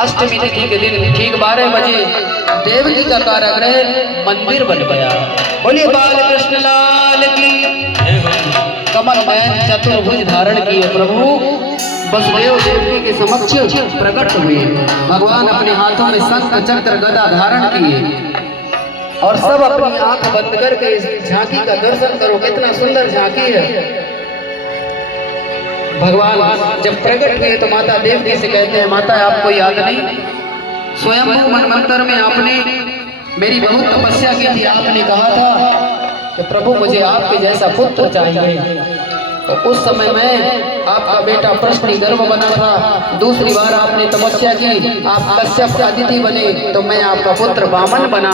अष्टमी तिथि के दिन ठीक 12 बजे देवकी का कारागृह मंदिर बन गया। बोलिए बाल कृष्ण लाल की। कमल नयन चतुर्भुज धारण किए प्रभु वसुदेव देवकी के समक्ष प्रकट हुए। भगवान अपने हाथों में शंख चक्र गदा धारण किए और सब अपनी आंख बंद करके इस झांकी का दर्शन करो। कितना सुंदर झांकी है। भगवान जब प्रकट हुए तो माता देवकी से कहते हैं, माता आपको याद नहीं, स्वयं मनमंत्र में आपने मेरी बहुत तपस्या की थी। आपने कहा था कि प्रभु मुझे आपके जैसा पुत्र चाहिए। तो उस समय में आपका बेटा प्रश्नि गर्भ बना था। दूसरी बार आपने तपस्या की, आप कश्यप के अतिथि बने तो मैं आपका पुत्र वामन बना।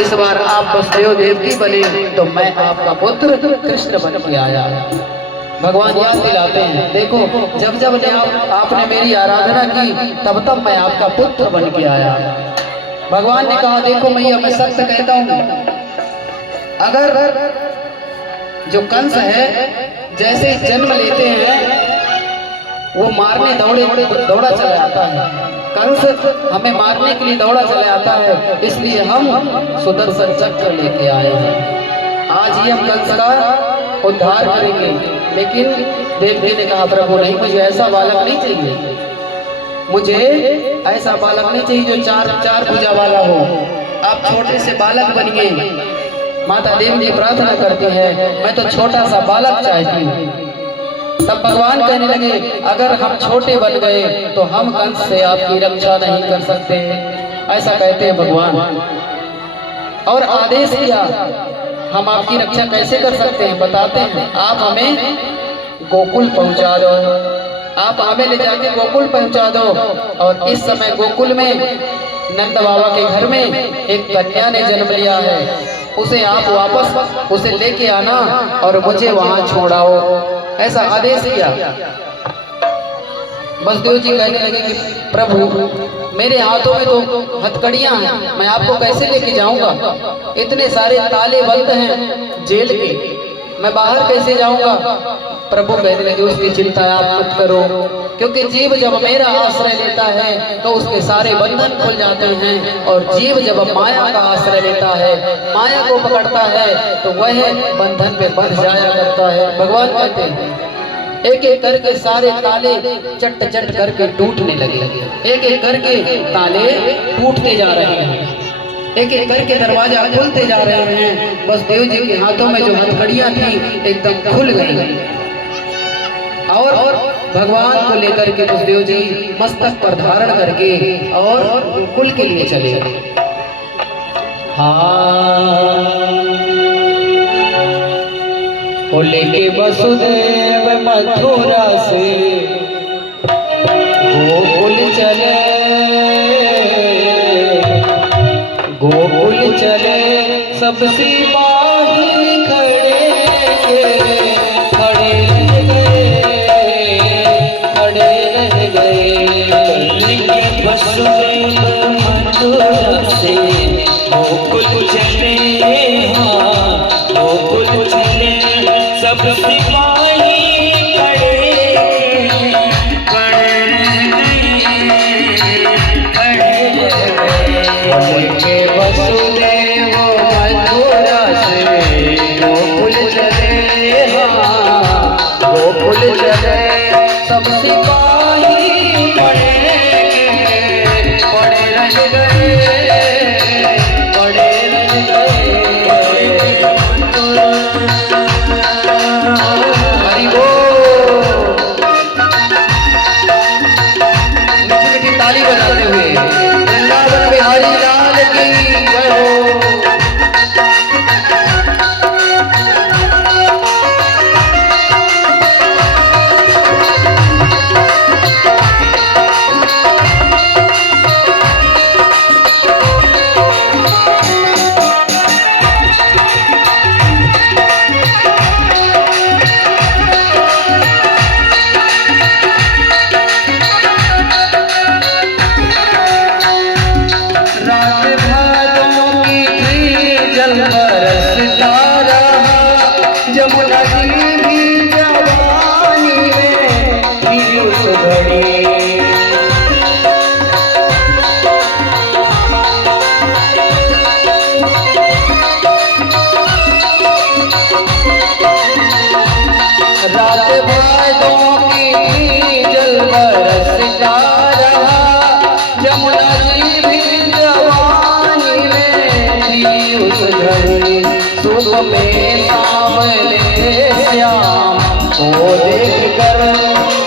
इस बार आप वसुदेव देवकी बने तो मैं आपका पुत्र कृष्ण बन के आया। भगवान याद दिलाते हैं, देखो जब जब आपने मेरी आराधना की तब तब मैं आपका पुत्र बन के आया। भगवान ने कहा, देखो मैया मैं सच कहता हूँ, अगर जो कंस है जैसे ही जन्म लेते हैं वो मारने दौड़ा चला आता है। कंस हमें मारने के लिए दौड़ा चला आता है, इसलिए हम सुदर्शन चक्र लेके आए हैं। आज ही हम कंस का उद्धार करेंगे। लेकिन देवकी ने कहा, प्रभु नहीं, मुझे ऐसा बालक नहीं चाहिए। मुझे ऐसा बालक नहीं चाहिए जो चार भुजा वाला हो। आप छोटे से बालक बनिए। माता देवी प्रार्थना करती है, मैं तो छोटा सा बालक चाहती हूँ। तब भगवान कहने लगे, अगर हम छोटे बन गए तो हम कंस से आपकी रक्षा नहीं कर सकते। ऐसा कहते हैं भगवान और आदेश दिया, हम आपकी रक्षा कैसे कर सकते हैं बताते हैं। आप हमें गोकुल पहुंचा दो, आप हमें ले जाके गोकुल पहुंचा दो। और इस समय गोकुल में नंद बाबा के घर में एक कन्या ने जन्म लिया है। उसे आप वापस उसे लेके आना और मुझे वहां छोड़ाओ, ऐसा आदेश किया। वसुदेव जी कहने लगे कि प्रभु मेरे हाथों में तो हथकड़ियां हैं, मैं आपको कैसे लेके जाऊंगा। इतने सारे ताले बंद हैं जेल के, मैं बाहर कैसे जाऊंगा। प्रभु कहने लगे, उसकी चिंता आप मत करो, क्योंकि जीव जब मेरा आश्रय लेता है तो उसके सारे बंधन खुल जाते हैं। और जीव जब माया का आश्रय लेता है, माया को पकड़ता है तो वह बंधन पे बढ़ जाया करता है। भगवान कहते हैं, एक एक करके सारे ताले चट चट करके टूटने लगे। एक एक करके ताले टूटते जा रहे हैं, एक एक करके दरवाजा खुलते जा रहे हैं। वसुदेव जी के हाथों में जो हथकड़ियां थी एकदम खुल गई और भगवान को लेकर के वसुदेव जी मस्तक पर धारण करके और गोकुल के लिए चले गए। वो लेके वसुदेव मथुरा से गोकुल चले, गोकुल चले सब सिपाही खड़े खड़े रह गए। वसुदेव मथुरा से गोकुल चले, गोकुल चले सब सिपाही वसुदेव मथुरा से गोकुल चले, गोकुल चले सब सिपाही पड़े रह गए, पड़े रह गए। हरि बोल। मीठी मीठी ताली बजाते हुए वृंदावन बिहारी लाल की जय हो।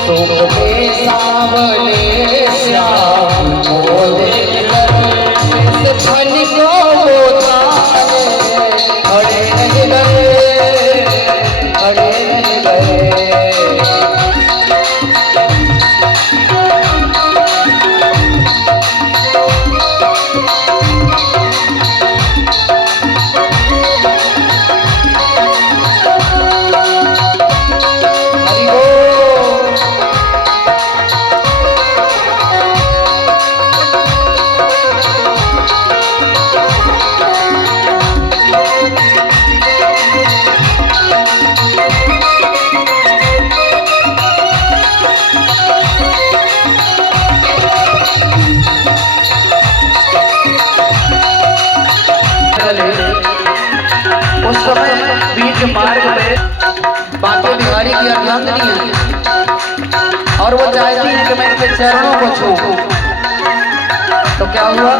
सुख के सावले श्याम को देखकर इस क्षण को वो थाने खड़े नहीं गए, खड़े नहीं गए। उस समय बीच मार्ग में बांके बिहारी की अर्धांगिनी है और वो चाहती है कि मैं इनके चरणों को छूऊं। तो क्या हुआ?